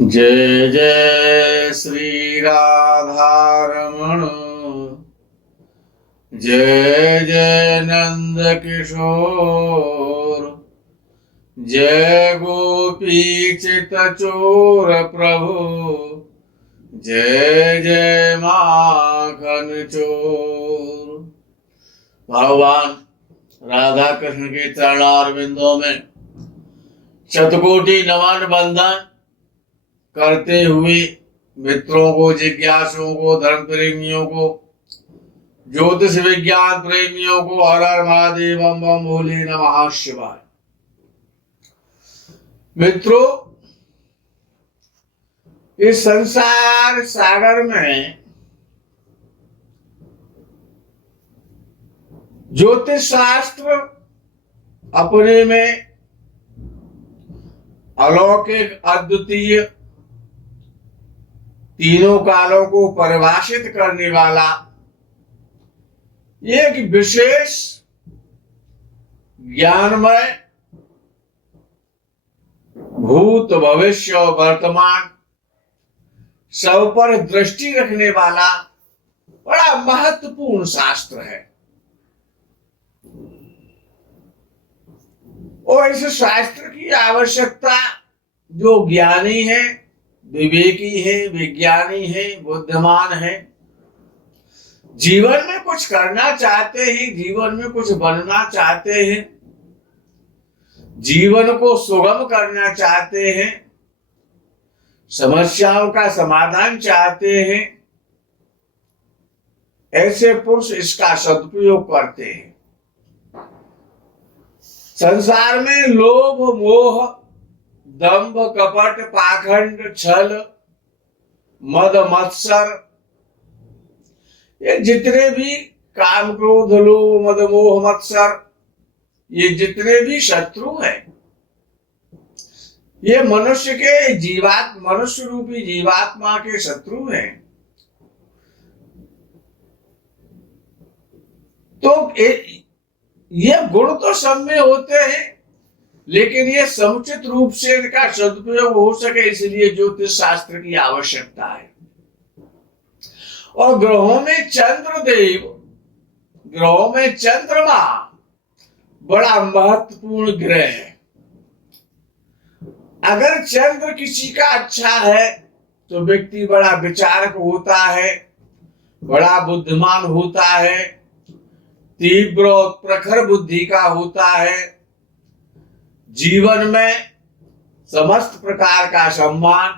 जय जय श्री राधारमण, जय जय नंद किशोर, जय गोपी चित चोर प्रभु, जय जय माखन चोर। भगवान राधा कृष्ण के चरणारविंदों में शतकोटि नमन बंदन करते हुए मित्रों को, जिज्ञासुओं को, धर्म प्रेमियों को, ज्योतिष विज्ञान प्रेमियों को हर हर महादेव बम बम भोले नमः शिवाय। मित्रों, इस संसार सागर में ज्योतिष शास्त्र अपने में अलौकिक, अद्वितीय, तीनों कालों को परिभाषित करने वाला एक विशेष ज्ञानमय भूत, भविष्य और वर्तमान सब पर दृष्टि रखने वाला बड़ा महत्वपूर्ण शास्त्र है। और इस शास्त्र की आवश्यकता जो ज्ञानी है, विवेकी है, विज्ञानी है, बुद्धिमान है, जीवन में कुछ करना चाहते हैं, जीवन में कुछ बनना चाहते हैं, जीवन को सुगम करना चाहते हैं, समस्याओं का समाधान चाहते हैं, ऐसे पुरुष इसका सदुपयोग करते हैं। संसार में लोभ, मोह, दंभ, कपट, पाखंड, छल, मद, मत्सर, ये जितने भी काम, क्रोध, लोभ, मद, मोह, मत्सर, ये जितने भी शत्रु हैं, ये मनुष्य के मनुष्य रूपी जीवात्मा के शत्रु हैं। तो ये गुण तो सब में होते हैं, लेकिन ये समुचित रूप से इनका सदुपयोग हो सके, इसलिए ज्योतिष शास्त्र की आवश्यकता है। और ग्रहों में चंद्रदेव, ग्रहों में चंद्रमा बड़ा महत्वपूर्ण ग्रह है। अगर चंद्र किसी का अच्छा है तो व्यक्ति बड़ा विचारक होता है, बड़ा बुद्धिमान होता है, तीव्र और प्रखर बुद्धि का होता है, जीवन में समस्त प्रकार का सम्मान,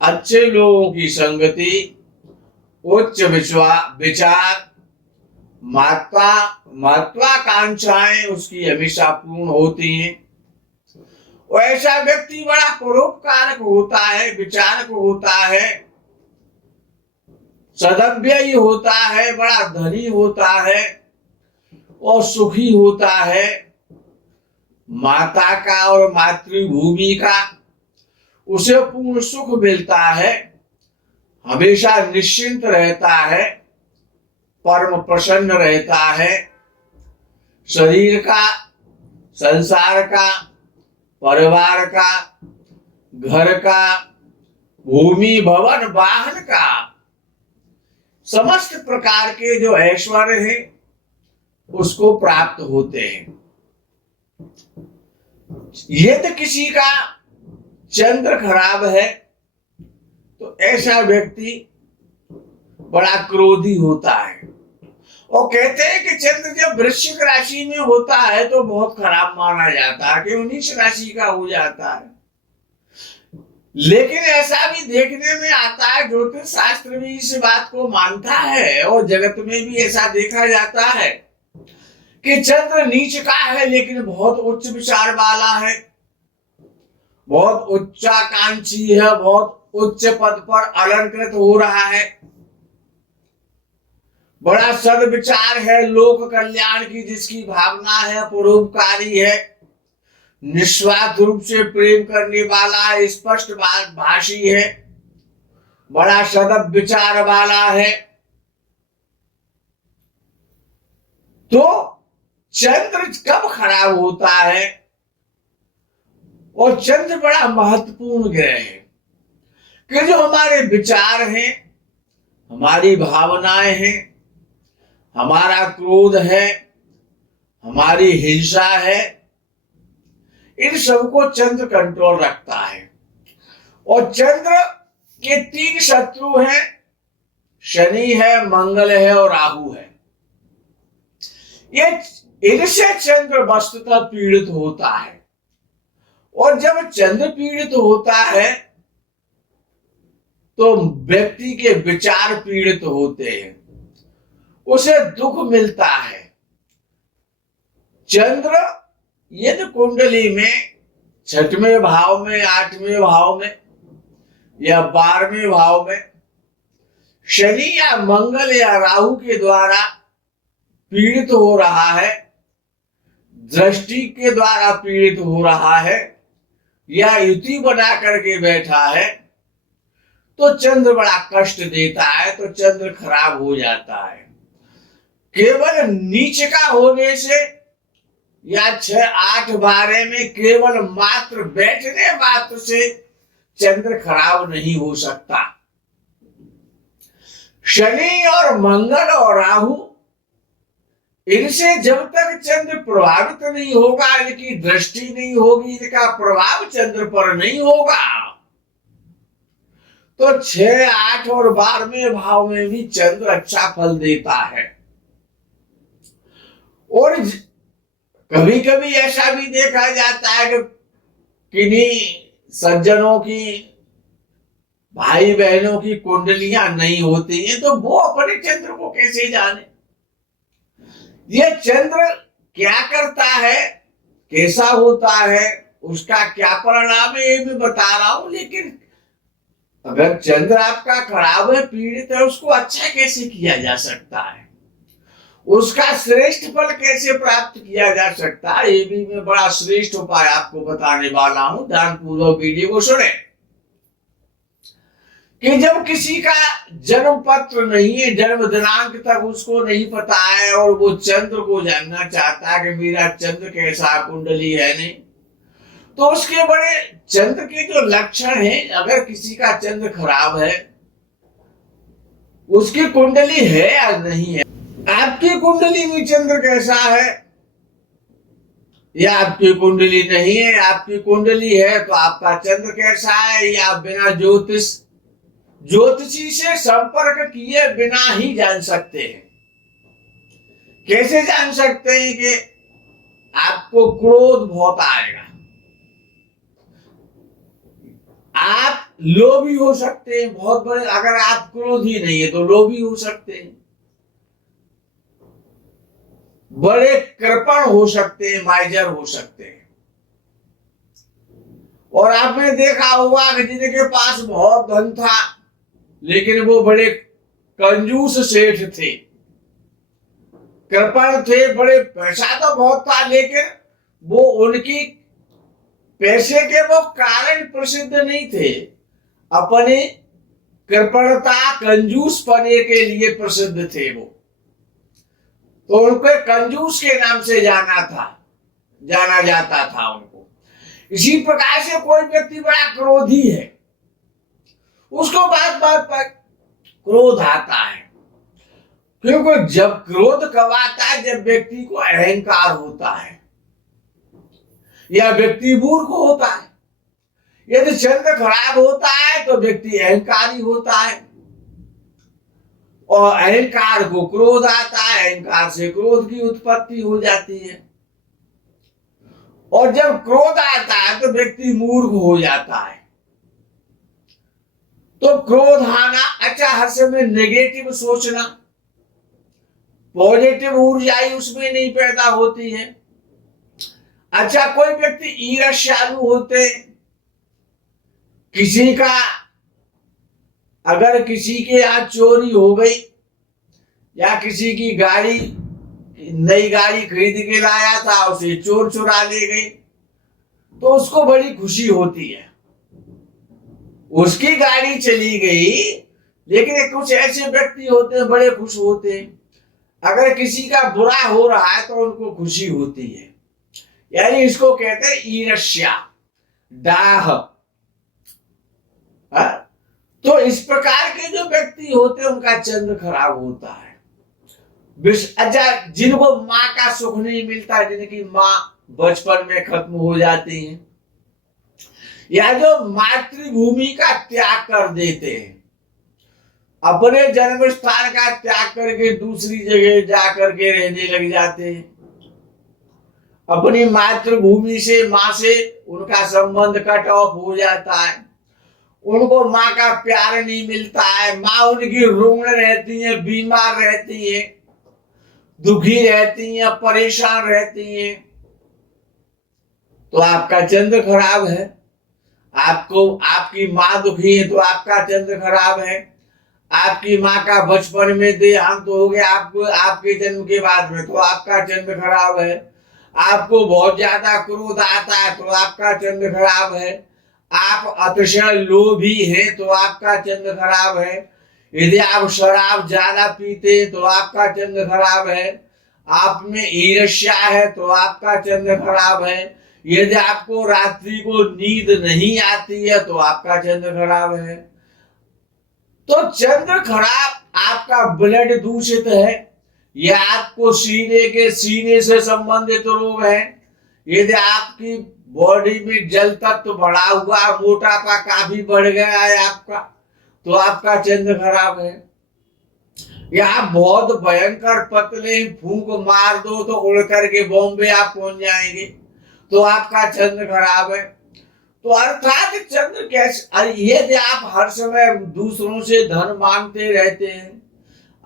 अच्छे लोगों की संगति, उच्च विचार, महत्वाकांक्षाएं उसकी हमेशा पूर्ण होती हैं। और ऐसा व्यक्ति बड़ा परोपकारक होता है, विचारक होता है, सदव्ययी होता है, बड़ा धनी होता है और सुखी होता है। माता का और मातृभूमि का उसे पूर्ण सुख मिलता है, हमेशा निश्चिंत रहता है, परम प्रसन्न रहता है। शरीर का, संसार का, परिवार का, घर का, भूमि, भवन, वाहन का, समस्त प्रकार के जो ऐश्वर्य है उसको प्राप्त होते हैं। यदि किसी का चंद्र खराब है तो ऐसा व्यक्ति बड़ा क्रोधी होता है। और कहते हैं कि चंद्र जब वृश्चिक राशि में होता है तो बहुत खराब माना जाता है, कि 19 राशि का हो जाता है। लेकिन ऐसा भी देखने में आता है, ज्योतिष शास्त्र भी इस बात को मानता है और जगत में भी ऐसा देखा जाता है कि चंद्र नीच का है लेकिन बहुत उच्च विचार वाला है, बहुत उच्चाकांक्षी है, बहुत उच्च पद पर अलंकृत हो रहा है, बड़ा सद्विचार है, लोक कल्याण की जिसकी भावना है, परोपकारी है, निस्वार्थ रूप से प्रेम करने वाला है, स्पष्ट भाषी है, बड़ा सदब विचार वाला है, तो चंद्र कब खराब होता है? और चंद्र बड़ा महत्वपूर्ण ग्रह है कि जो हमारे विचार हैं, हमारी भावनाएं हैं, हमारा क्रोध है, हमारी हिंसा है, इन सबको चंद्र कंट्रोल रखता है। और चंद्र के 3 शत्रु हैं, शनि है, मंगल है और राहु है। ये इनसे चंद्र वस्तुतः पीड़ित होता है। और जब चंद्र पीड़ित होता है तो व्यक्ति के विचार पीड़ित होते हैं, उसे दुख मिलता है। चंद्र यदि कुंडली में 6वें भाव में, 8वें भाव में या 12वें भाव में शनि या मंगल या राहु के द्वारा पीड़ित हो रहा है, दृष्टि के द्वारा पीड़ित हो रहा है या युति बना करके बैठा है, तो चंद्र बड़ा कष्ट देता है, तो चंद्र खराब हो जाता है। केवल नीच का होने से या 6, 8, 12 में केवल मात्र बैठने मात्र से चंद्र खराब नहीं हो सकता। शनि और मंगल और राहु, इनसे जब तक चंद्र प्रभावित नहीं होगा, इनकी दृष्टि नहीं होगी, इनका प्रभाव चंद्र पर नहीं होगा, तो 6, 8 और 12वें भाव में भी चंद्र अच्छा फल देता है। और कभी कभी ऐसा भी देखा जाता है कि किन्हीं सज्जनों की, भाई बहनों की कुंडलियां नहीं होती हैं, तो वो अपने चंद्र को कैसे जाने? ये चंद्र क्या करता है, कैसा होता है, उसका क्या परिणाम है, ये भी बता रहा हूं। लेकिन अगर चंद्र आपका खराब है, पीड़ित है, उसको अच्छा कैसे किया जा सकता है, उसका श्रेष्ठ फल कैसे प्राप्त किया जा सकता है, ये भी मैं बड़ा श्रेष्ठ उपाय आपको बताने वाला हूं। ध्यानपूर्वक वीडियो को सुने। कि जब किसी का जन्म पत्र नहीं है, जन्म दिनांक तक उसको नहीं पता है, और वो चंद्र को जानना चाहता है कि मेरा चंद्र कैसा, कुंडली है नहीं, तो उसके बड़े चंद्र के जो लक्षण हैं, अगर किसी का चंद्र खराब है, उसकी कुंडली है या नहीं है, आपकी कुंडली में चंद्र कैसा है या आपकी कुंडली नहीं है, आपकी कुंडली है तो आपका चंद्र कैसा है, या आप बिना ज्योतिषी से संपर्क किए बिना ही जान सकते हैं। कैसे जान सकते हैं कि आपको क्रोध बहुत आएगा, आप लोभी हो सकते हैं बहुत बड़े, अगर आप क्रोधी नहीं है तो लोभी हो सकते हैं, बड़े कृपण हो सकते हैं, माइजर हो सकते हैं। और आपने देखा होगा कि जिनके पास बहुत धन था लेकिन वो बड़े कंजूस सेठ थे, कृपण थे, बड़े पैसा तो बहुत था, लेकिन वो उनकी पैसे के वो कारण प्रसिद्ध नहीं थे, अपने कृपणता, कंजूस पने के लिए प्रसिद्ध थे वो, तो उनको कंजूस के नाम से जाना जाता था उनको। इसी प्रकार से कोई व्यक्ति बड़ा क्रोधी है, उसको बात बात पर क्रोध आता है, क्योंकि जब क्रोध कब आता है, जब व्यक्ति को अहंकार होता है या व्यक्ति मूर्ख होता है। यदि चंद्र खराब होता है तो व्यक्ति अहंकारी होता है, और अहंकार को क्रोध आता है, अहंकार से क्रोध की उत्पत्ति हो जाती है, और जब क्रोध आता है तो व्यक्ति मूर्ख हो जाता है। तो क्रोध आना, अच्छा हर समय नेगेटिव सोचना, पॉजिटिव ऊर्जा ही उसमें नहीं पैदा होती है। अच्छा कोई व्यक्ति ईर्ष्यालु होते, किसी का अगर किसी के यहाँ चोरी हो गई या किसी की गाड़ी, नई गाड़ी खरीद के लाया था, उसे चोर चुरा ले गई, तो उसको बड़ी खुशी होती है। उसकी गाड़ी चली गई, लेकिन कुछ ऐसे व्यक्ति होते हैं बड़े खुश होते हैं, अगर किसी का बुरा हो रहा है तो उनको खुशी होती है। यानी इसको कहते हैं ईर्ष्या, दाह। तो इस प्रकार के जो व्यक्ति होते हैं उनका चंद्र खराब होता है। अच्छा, जिनको माँ का सुख नहीं मिलता, जिनकी माँ बचपन में खत्म हो जाती है, या जो मातृभूमि का त्याग कर देते हैं, अपने जन्म स्थान का त्याग करके दूसरी जगह जाकर के रहने लग जाते हैं, अपनी मातृभूमि से, माँ से उनका संबंध कट ऑफ हो जाता है, उनको माँ का प्यार नहीं मिलता है, माँ उनकी रुग्ण रहती है, बीमार रहती है, दुखी रहती है, परेशान रहती है, तो आपका चंद्र खराब है। आपको आपकी माँ दुखी है तो आपका चंद्र खराब है। आपकी माँ का बचपन में देहांत हो गया आपको, आपके जन्म के बाद में, तो आपका चंद्र खराब है। आपको बहुत ज्यादा क्रोध आता है तो आपका चंद्र खराब है। आप अतिशय लोभी हैं तो आपका चंद्र खराब है। यदि आप शराब ज्यादा पीते हैं तो आपका चंद्र खराब है। आप में ईर्ष्या है तो आपका चंद्र खराब है। यदि आपको रात्रि को नींद नहीं आती है तो आपका चंद्र खराब है। तो चंद्र खराब, आपका ब्लड दूषित है, या आपको सीने से संबंधित रोग है, यदि आपकी बॉडी में जल तत्व बढ़ा हुआ, मोटापा काफी बढ़ गया है आपका, तो आपका चंद्र खराब है। या आप बहुत भयंकर पतले, फूंक मार दो तो उड़ करके बॉम्बे आप पहुंच जाएंगे, तो आपका चंद्र खराब है। तो अर्थात चंद्र कैसे, यदि आप हर समय दूसरों से धन मांगते रहते हैं,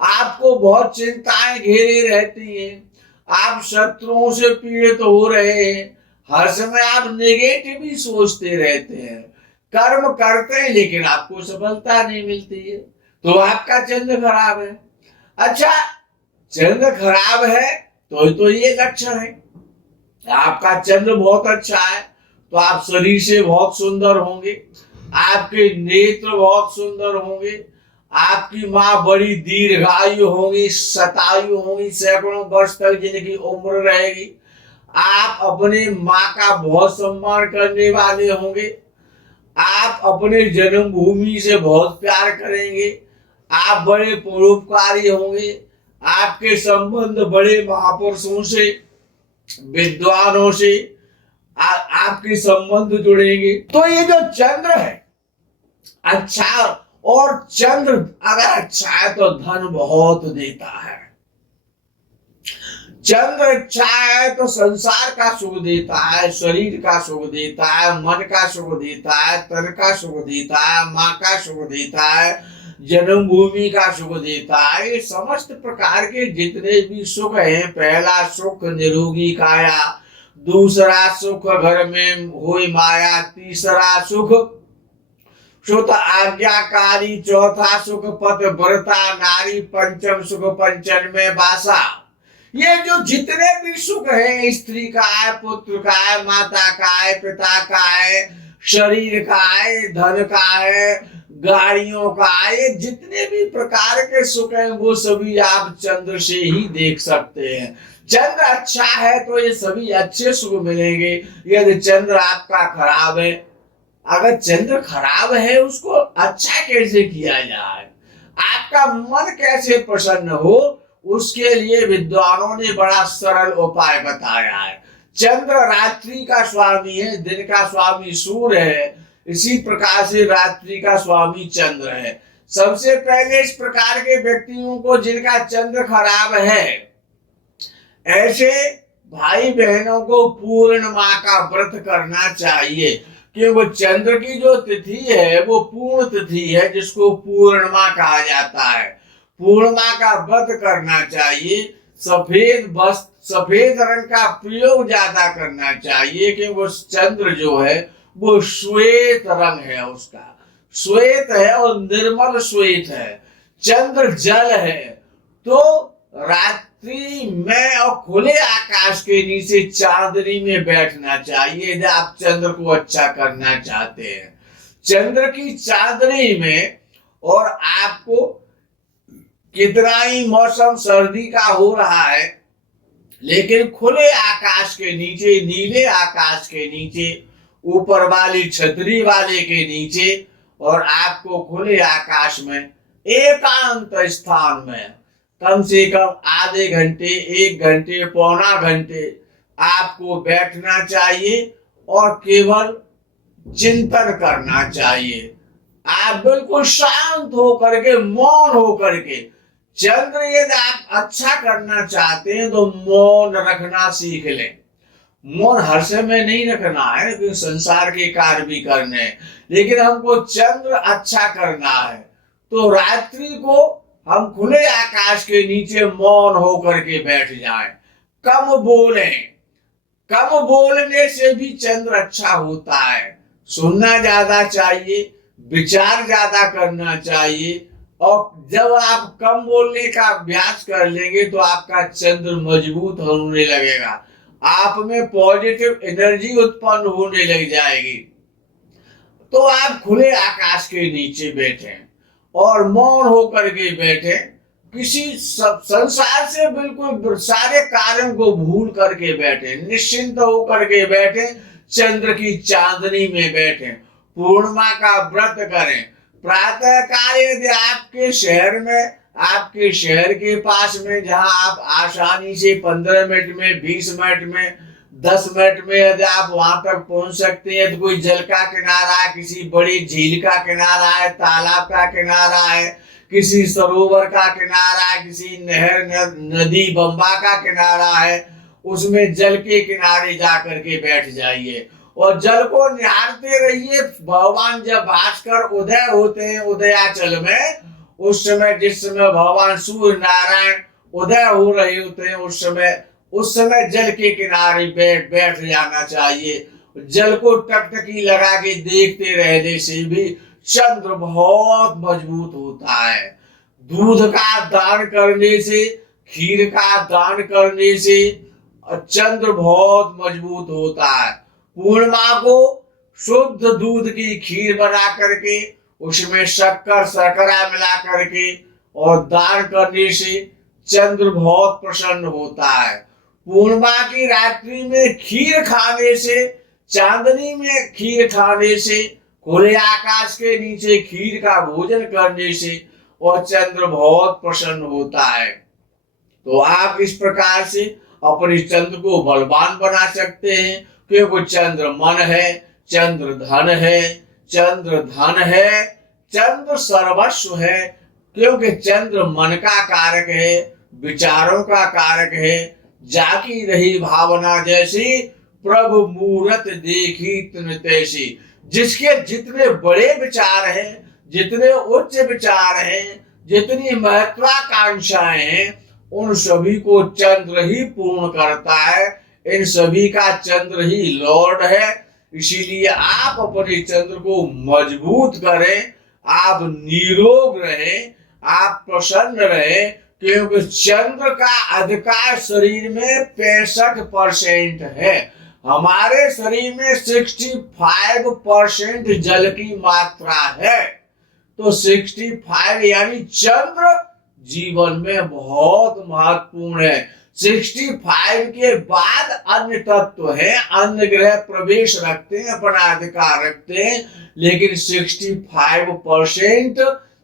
आपको बहुत चिंताएं घेरे रहती हैं, आप शत्रुओं से पीड़ित हो रहे हैं, हर समय आप नेगेटिव ही सोचते रहते हैं, कर्म करते हैं लेकिन आपको सफलता नहीं मिलती है, तो आपका चंद्र खराब है। अच्छा, चंद्र खराब है तो ये लक्षण है। आपका चंद्र बहुत अच्छा है तो आप शरीर से बहुत सुंदर होंगे, आपके नेत्र बहुत सुंदर होंगे, आपकी माँ बड़ी दीर्घायु होंगी, शतायु होंगी, सैकड़ों वर्ष तक जिनकी उम्र रहेगी। आप अपने माँ का बहुत सम्मान करने वाले होंगे, आप अपने जन्मभूमि से बहुत प्यार करेंगे, आप बड़े परोपकारी होंगे, आपके संबंध बड़े महापुरुषों से, विद्वानों से आपके संबंध जुड़ेंगे। तो ये जो चंद्र है अच्छा, और चंद्र अगर अच्छा है तो धन बहुत देता है। चंद्र अच्छा है तो संसार का सुख देता है, शरीर का सुख देता है, मन का सुख देता है, तन का सुख देता है, माँ का सुख देता है, जन्मभूमि का सुख देता है। ये समस्त प्रकार के जितने भी सुख हैं, पहला सुख निरोगी काया, दूसरा सुख घर में होई माया, तीसरा सुख श्रुत आज्ञाकारी, चौथा सुख पथ व्रता नारी, पंचम सुख पंचन में बासा। ये जो जितने भी सुख है, स्त्री का है, पुत्र का है, माता का है, पिता का है, शरीर का है, धन का है, गाड़ियों का है, ये जितने भी प्रकार के सुख हैं वो सभी आप चंद्र से ही देख सकते हैं। चंद्र अच्छा है तो ये सभी अच्छे सुख मिलेंगे। यदि चंद्र आपका खराब है, अगर चंद्र खराब है उसको अच्छा कैसे किया जाए, आपका मन कैसे प्रसन्न हो, उसके लिए विद्वानों ने बड़ा सरल उपाय बताया है। चंद्र रात्रि का स्वामी है, दिन का स्वामी सूर्य है, इसी प्रकार से रात्रि का स्वामी चंद्र है। सबसे पहले इस प्रकार के व्यक्तियों को जिनका चंद्र खराब है, ऐसे भाई बहनों को पूर्णिमा का व्रत करना चाहिए, क्योंकि चंद्र की जो तिथि है वो पूर्ण तिथि है, जिसको पूर्णिमा कहा जाता है। पूर्णिमा का व्रत करना चाहिए। सफेद रंग का प्रयोग ज्यादा करना चाहिए, क्योंकि चंद्र जो है वो श्वेत रंग है, उसका श्वेत है और निर्मल श्वेत है। चंद्र जल है तो रात्रि में और खुले आकाश के नीचे चांदनी में बैठना चाहिए यदि आप चंद्र को अच्छा करना चाहते हैं। चंद्र की चांदनी में, और आपको कितना ही मौसम सर्दी का हो रहा है, लेकिन खुले आकाश के नीचे, नीले आकाश के नीचे, ऊपर वाली छतरी वाले के नीचे, और आपको खुले आकाश में एकांत स्थान में कम से कम आधे घंटे, 1 घंटे, पौना घंटे आपको बैठना चाहिए और केवल चिंतन करना चाहिए। आप बिल्कुल शांत होकर के, मौन होकर के, चंद्र यदि आप अच्छा करना चाहते हैं तो मौन रखना सीख लें। मौन हर समय नहीं रखना है, क्योंकि संसार के कार्य भी करने हैं, लेकिन हमको चंद्र अच्छा करना है तो रात्रि को हम खुले आकाश के नीचे मौन होकर के बैठ जाएं, कम बोलें। कम बोलने से भी चंद्र अच्छा होता है। सुनना ज्यादा चाहिए, विचार ज्यादा करना चाहिए, और जब आप कम बोलने का अभ्यास कर लेंगे तो आपका चंद्र मजबूत होने लगेगा, आप में पॉजिटिव एनर्जी उत्पन्न होने लग जाएगी। तो आप खुले आकाश के नीचे बैठे और मौन होकर के बैठे, किसी संसार से बिल्कुल सारे कार्यों को भूल करके बैठे, निश्चिंत होकर के बैठे, चंद्र की चांदनी में बैठे, पूर्णिमा का व्रत करें। प्रातः काल यदि आपके शहर में, आपके शहर के पास में, जहां आप आसानी से 15 मिनट में, 20 मिनट में, 10 मिनट में यदि आप वहां तक पहुंच सकते हैं, तो कोई जल का किनारा है, किसी बड़ी झील का किनारा है, तालाब का किनारा है, किसी सरोवर का किनारा है, किसी नहर, नदी, बंबा का किनारा है, उसमें जल के किनारे जाकर के बैठ जाइए और जल को निहारते रहिए। भगवान जब भास्कर उदय होते हैं उदयाचल में, उस समय, जिस समय भगवान सूर्य नारायण उदय हो रहे होते हैं, उस समय जल के किनारे बैठ जाना चाहिए। जल को टकटकी लगा के देखते रहने से भी चंद्र बहुत मजबूत होता है। दूध का दान करने से, खीर का दान करने से चंद्र बहुत मजबूत होता है। पूर्णिमा को शुद्ध दूध की खीर बना करके, उसमें शक्कर, शर्करा मिला करके और दान करने से चंद्र बहुत प्रसन्न होता है। पूर्णिमा की रात्रि में खीर खाने से, चांदनी में खीर खाने से, खुले आकाश के नीचे खीर का भोजन करने से और चंद्र बहुत प्रसन्न होता है। तो आप इस प्रकार से अपने चंद्र को बलवान बना सकते हैं, क्योंकि चंद्र मन है, चंद्र धन है, चंद्र धन है, चंद्र सर्वस्व है, क्योंकि चंद्र मन का कारक है, विचारों का कारक है। जाकी रही भावना जैसी, प्रभु मूरत देखी तिन तैसी। जिसके जितने बड़े विचार हैं, जितने उच्च विचार हैं, जितनी महत्वाकांक्षाएं हैं, उन सभी को चंद्र ही पूर्ण करता है। इन सभी का चंद्र ही लॉर्ड है। इसीलिए आप अपने चंद्र को मजबूत करें, आप निरोग रहें, आप प्रसन्न रहें, क्योंकि चंद्र का अधिकार शरीर में 65% है। हमारे शरीर में 65% जल की मात्रा है। तो 65 यानी चंद्र जीवन में बहुत महत्वपूर्ण है। 65 के बाद अन्य तत्व है, अन्य ग्रह प्रवेश रखते हैं, अपना अधिकार रखते हैं, लेकिन 65%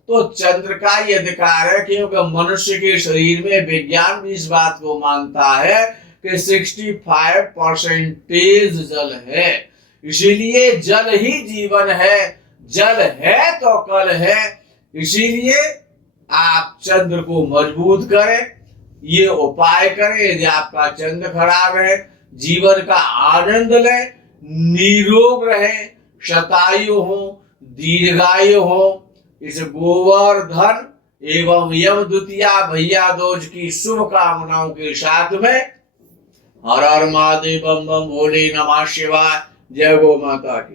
तो चंद्र का ही अधिकार है। क्योंकि मनुष्य के शरीर में विज्ञान भी इस बात को मानता है कि 65% जल है। इसीलिए जल ही जीवन है, जल है तो कल है। इसीलिए आप चंद्र को मजबूत करें, ये उपाय करें। यदि आपका चंद्र खराब है, जीवन का आनंद लें, निरोग रहें, शतायु हो, दीर्घायु हो। इस गोवर्धन एवं यम द्वितीया भैया दूज की शुभकामनाओं के साथ में हर हर महादेव, बम बम भोले, नमः शिवाय। जय गौ माता की।